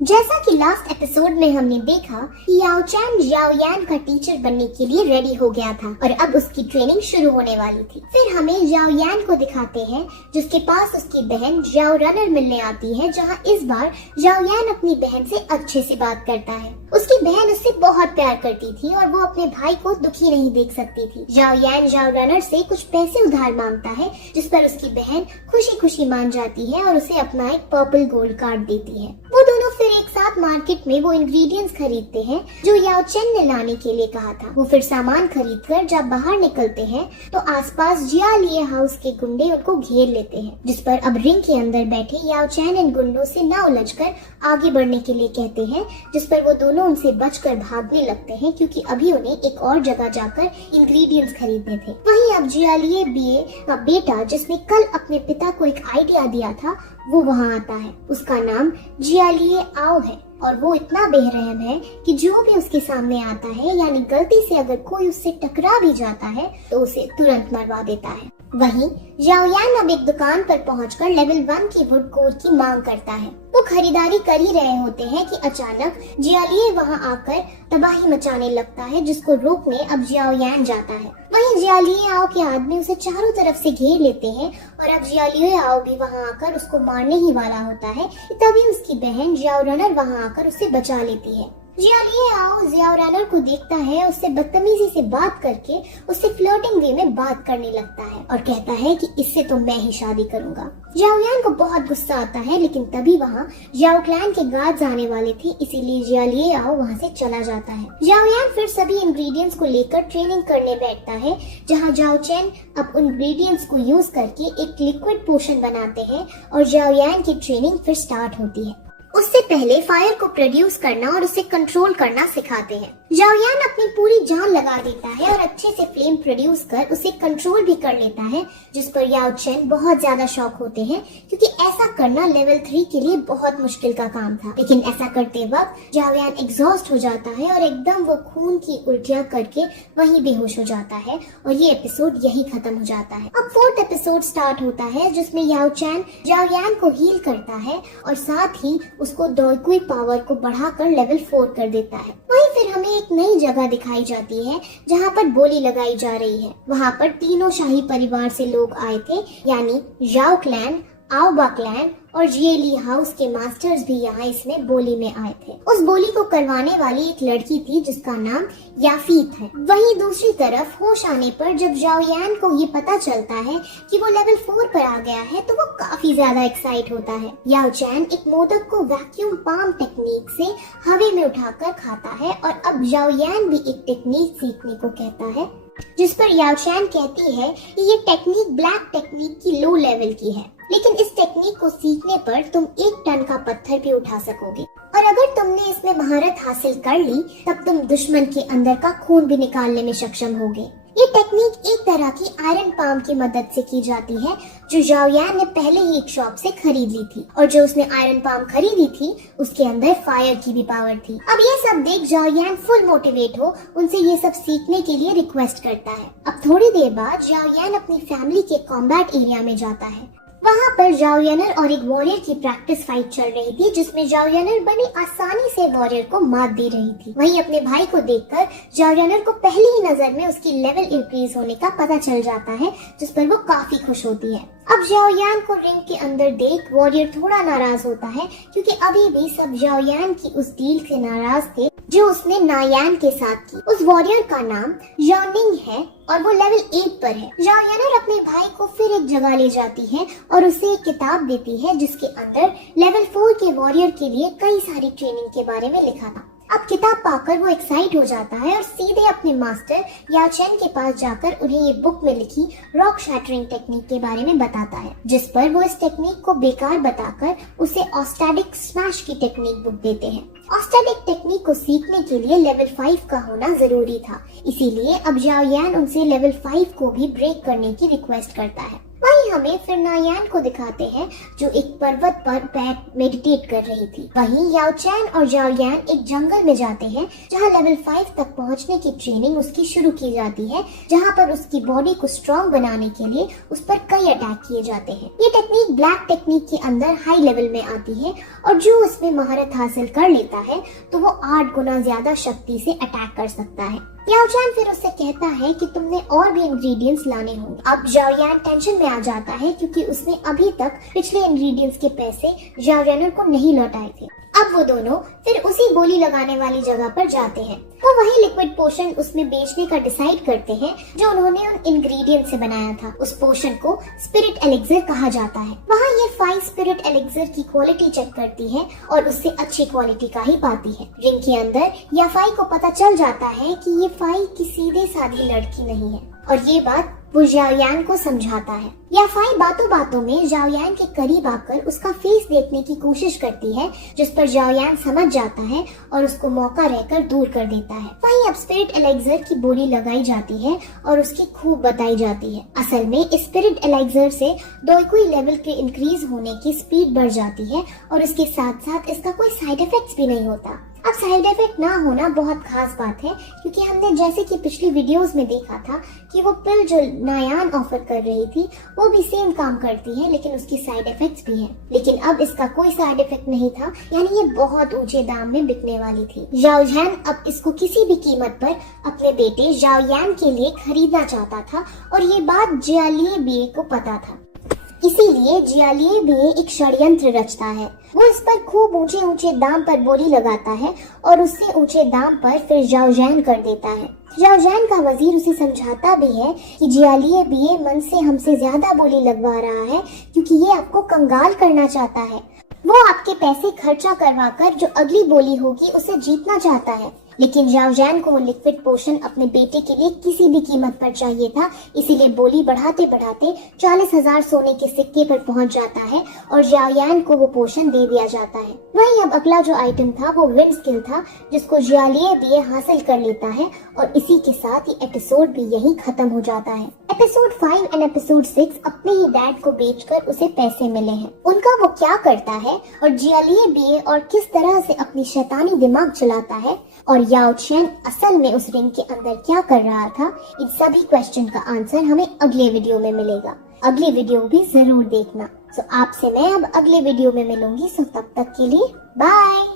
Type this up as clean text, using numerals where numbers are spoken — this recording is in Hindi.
जैसा कि लास्ट एपिसोड में हमने देखा कि याओ चैन जाओ यान का टीचर बनने के लिए रेडी हो गया था और अब उसकी ट्रेनिंग शुरू होने वाली थी। फिर हमें जाओ यान को दिखाते हैं जिसके पास उसकी बहन जाओ रनर मिलने आती है, जहां इस बार जाओ यान अपनी बहन से अच्छे से बात करता है। उसकी बहन उससे बहुत प्यार करती थी और वो अपने भाई को दुखी नहीं देख सकती थी। जाओ यान जाओ रनर से कुछ पैसे उधार मांगता है, जिस पर उसकी बहन खुशी खुशी मान जाती है और उसे अपना एक पर्पल गोल्ड कार्ड देती है। वो दोनों फिर एक साथ मार्केट में वो इंग्रेडिएंट्स खरीदते हैं जो याओ चैन ने लाने के लिए कहा था। वो फिर सामान खरीद कर जब बाहर निकलते हैं तो आसपास जियालिए हाउस के गुंडे उनको घेर लेते हैं, जिस पर अब रिंग के अंदर बैठे याओ चैन इन गुंडों से न उलझकर आगे बढ़ने के लिए कहते हैं, जिस पर वो दोनों उनसे बचकर भागने लगते हैं क्योंकि अभी उन्हें एक और जगह जाकर इंग्रेडिएंट्स खरीदने थे। वहीं अब जियालिए बीए का बेटा, जिसने कल अपने पिता को एक आइडिया दिया था, वो वहाँ आता है। उसका नाम जियालिए आओ है और वो इतना बेरहम है कि जो भी उसके सामने आता है, यानी गलती से अगर कोई उससे टकरा भी जाता है तो उसे तुरंत मरवा देता है। वहीं जाओ यान अब एक दुकान पर पहुंचकर लेवल 1 की वुड कोर की मांग करता है। वो खरीदारी कर ही रहे होते हैं कि अचानक जियालिए वहां आकर तबाही मचाने लगता है, जिसको रोकने अब जाओ यान जाता है। वहीं जियालिए आओ के आदमी उसे चारों तरफ से घेर लेते हैं और अब जियालिए आओ भी वहां आकर उसको मारने ही वाला होता है। तभी उसकी बहन जाओ रनर वहां आकर उसे बचा लेती है। जियालिए आओ जाओ रनर को देखता है, उससे बदतमीजी से बात करके उससे फ्लर्टिंग वे में बात करने लगता है और कहता है कि इससे तो मैं ही शादी करूंगा। जाओ यान को बहुत गुस्सा आता है, लेकिन तभी वहाँ जाओ क्लैन के गार्ड्स आने वाले थे, इसीलिए जियालिए आओ वहाँ से चला जाता है। जाओ यान फिर सभी इंग्रेडिएंट्स को लेकर ट्रेनिंग करने बैठता है, जहाँ जाओ चैन अब उन इंग्रेडिएंट्स को यूज करके एक लिक्विड पोशन बनाते हैं और जाओ यान की ट्रेनिंग फिर स्टार्ट होती है। उससे पहले फायर को प्रोड्यूस करना और उसे कंट्रोल करना सिखाते हैं। जाओ यान अपनी पूरी जान लगा देता है और अच्छे से फ्लेम प्रोड्यूस कर उसे कंट्रोल भी कर लेता है, जिस पर याओ चैन बहुत ज्यादा शॉक होते हैं क्योंकि ऐसा करना लेवल 3 के लिए बहुत मुश्किल का काम था। लेकिन ऐसा करते वक्त जाओ यान एग्जॉस्ट हो जाता है और एकदम वो खून की उल्टियां करके वहीं बेहोश हो जाता है और ये एपिसोड यही खत्म हो जाता है। अब 4th एपिसोड स्टार्ट होता है, जिसमें याओ चैन जाओ यान को हील करता है और साथ ही उसको दोइकुई पावर को बढ़ाकर लेवल 4 कर देता है। वहीं फिर हमें एक नई जगह दिखाई जाती है जहाँ पर बोली लगाई जा रही है। वहाँ पर तीनों शाही परिवार से लोग आए थे, यानी जाओ क्लैन, आओबा क्लैन और जियली हाउस के मास्टर्स भी यहाँ इसमें बोली में आए थे। उस बोली को करवाने वाली एक लड़की थी जिसका नाम याफीत है। वहीं दूसरी तरफ होश आने पर जब जाओ यान को ये पता चलता है कि वो लेवल 4 पर आ गया है तो वो काफी ज्यादा एक्साइट होता है। याओ चैन एक मोदक को वैक्यूम पाम टेक्निक से हवा में उठाकर खाता है और अब जाओ यान भी एक टेक्निक सीखने को कहता है, जिस पर याओ चैन कहती है कि ये टेक्निक ब्लैक टेक्निक की लो लेवल की है, लेकिन इस टेक्निक को सीखने पर तुम 1 टन का पत्थर भी उठा सकोगे और अगर तुमने इसमें महारत हासिल कर ली तब तुम दुश्मन के अंदर का खून भी निकालने में सक्षम होगे। ये टेक्निक एक तरह की आयरन पाम की मदद से की जाती है, जो जाओ यान ने पहले ही एक शॉप से खरीद ली थी और जो उसने आयरन पाम खरीदी थी उसके अंदर फायर की भी पावर थी। अब ये सब देख जाओ यान फुल मोटिवेट हो उनसे ये सब सीखने के लिए रिक्वेस्ट करता है। अब थोड़ी देर बाद जाओ यान अपनी फैमिली के कॉम्बैट एरिया में जाता है। वहाँ पर जाओ यानर और एक वॉरियर की प्रैक्टिस फाइट चल रही थी, जिसमें जाओ यानर बड़ी आसानी से वॉरियर को मात दे रही थी। वहीं अपने भाई को देखकर जाओ यानर को पहली ही नजर में उसकी लेवल इंक्रीज होने का पता चल जाता है, जिस पर वो काफी खुश होती है। अब जाओ यान को रिंग के अंदर देख वॉरियर थोड़ा नाराज होता है क्योंकि अभी भी सब जाओ यान की उस डील से नाराज थे जो उसने नायान के साथ की। उस वॉरियर का नाम यानिंग है और वो लेवल 8 पर है। जाओ यानर अपने भाई को फिर एक जगह ले जाती है और उसे एक किताब देती है जिसके अंदर लेवल 4 के वॉरियर के लिए कई सारी ट्रेनिंग के बारे में लिखा था। अब किताब पाकर वो एक्साइट हो जाता है और सीधे अपने मास्टर याओ चैन के पास जाकर उन्हें ये बुक में लिखी रॉक शैटरिंग टेक्निक के बारे में बताता है, जिस पर वो इस टेक्निक को बेकार बताकर उसे ऑस्टैटिक स्मैश की टेक्निक बुक देते हैं। ऑस्टैटिक टेक्निक को सीखने के लिए लेवल 5 का होना जरूरी था, इसीलिए अब जाओ यान उनसे लेवल 5 को भी ब्रेक करने की रिक्वेस्ट करता है। वहीं हमें फिर नायान को दिखाते हैं जो एक पर्वत पर मेडिटेट कर रही थी। वहीं याओ चैन और जाओ यान एक जंगल में जाते हैं जहां लेवल 5 तक पहुंचने की ट्रेनिंग उसकी शुरू की जाती है, जहां पर उसकी बॉडी को स्ट्रॉन्ग बनाने के लिए उस पर कई अटैक किए जाते हैं। ये टेक्निक ब्लैक टेक्निक के अंदर हाई लेवल में आती है और जो उसमें महारत हासिल कर लेता है तो वो 8 गुना ज्यादा शक्ति से अटैक कर सकता है। याओ चैन फिर उससे कहता है कि तुमने और भी इंग्रेडिएंट्स लाने होंगे। अब जाओ यान टेंशन में आ जाता है क्योंकि उसने अभी तक पिछले इंग्रेडिएंट्स के पैसे जाओ यान को नहीं लौटाए थे। अब वो दोनों फिर उसी गोली लगाने वाली जगह पर जाते हैं। वो वही लिक्विड पोशन उसमें बेचने का डिसाइड करते हैं जो उन्होंने उन इंग्रेडिएंट से बनाया था। उस पोशन को स्पिरिट एलिक्सर कहा जाता है। वहाँ ये 5 स्पिरिट एलिक्सर की क्वालिटी चेक करती है और उससे अच्छी क्वालिटी का ही पाती है। रिंग के अंदर याफाई को पता चल जाता है कि ये फाई की सीधे साधी लड़की नहीं है और ये बात वो जाओ यान को समझाता है। याफाई बातों बातों में जाओ यान के करीब आकर उसका फेस देखने की कोशिश करती है, जिस पर जाओ यान समझ जाता है और उसको मौका रहकर दूर कर देता है। वहीं अब स्पिरिट एलिक्सर की बोली लगाई जाती है और उसकी खूब बताई जाती है। असल में इस स्पिरिट एलिक्सर से दोईकुई लेवल के इंक्रीज होने की स्पीड बढ़ जाती है और इसके साथ साथ इसका कोई साइड इफेक्ट्स भी नहीं होता। अब साइड इफेक्ट ना होना बहुत खास बात है क्योंकि हमने जैसे कि पिछली वीडियोस में देखा था कि वो पिल जो नायान ऑफर कर रही थी वो भी सेम काम करती है, लेकिन उसकी साइड इफेक्ट्स भी हैं। लेकिन अब इसका कोई साइड इफेक्ट नहीं था, यानी ये बहुत ऊंचे दाम में बिकने वाली थी। जाओ यान अब इसको किसी भी कीमत पर अपने बेटे जाओ यान के लिए खरीदना चाहता था और ये बात जियालिए बीए को पता था। इसीलिए जियालिए बीए एक षड्यंत्र रचता है। वो इस पर खूब ऊंचे ऊंचे दाम पर बोली लगाता है और उससे ऊंचे दाम पर फिर जाओ यान कर देता है। जाओ यान का वजीर उसे समझाता भी है कि जियालिए बीए मन से हमसे ज्यादा बोली लगवा रहा है क्योंकि ये आपको कंगाल करना चाहता है। वो आपके पैसे खर्चा करवा कर जो अगली बोली होगी उसे जीतना चाहता है। लेकिन जाओ यान को वो लिक्विड पोशन अपने बेटे के लिए किसी भी कीमत पर चाहिए था, इसीलिए बोली बढ़ाते बढ़ाते 40,000 सोने के सिक्के पर पहुंच जाता है और जाओ यान को वो पोशन दे दिया जाता है। वहीं अब अगला जो आइटम था वो विंड स्किल था जिसको जियालिए बीए हासिल कर लेता है और इसी के साथ ये एपिसोड भी यही खत्म हो जाता है। एपिसोड 5 और एपिसोड 6 अपने ही डैड को बेचकर उसे पैसे मिले हैं। उनका वो क्या करता है और जियालिए बीए और किस तरह से अपनी शैतानी दिमाग चलाता है और याओ चैन असल में उस रिंग के अंदर क्या कर रहा था, इन सभी क्वेश्चन का आंसर हमें अगले वीडियो में मिलेगा। अगली वीडियो भी जरूर देखना। आपसे मैं अब अगले वीडियो में मिलूंगी। तब तक के लिए बाय।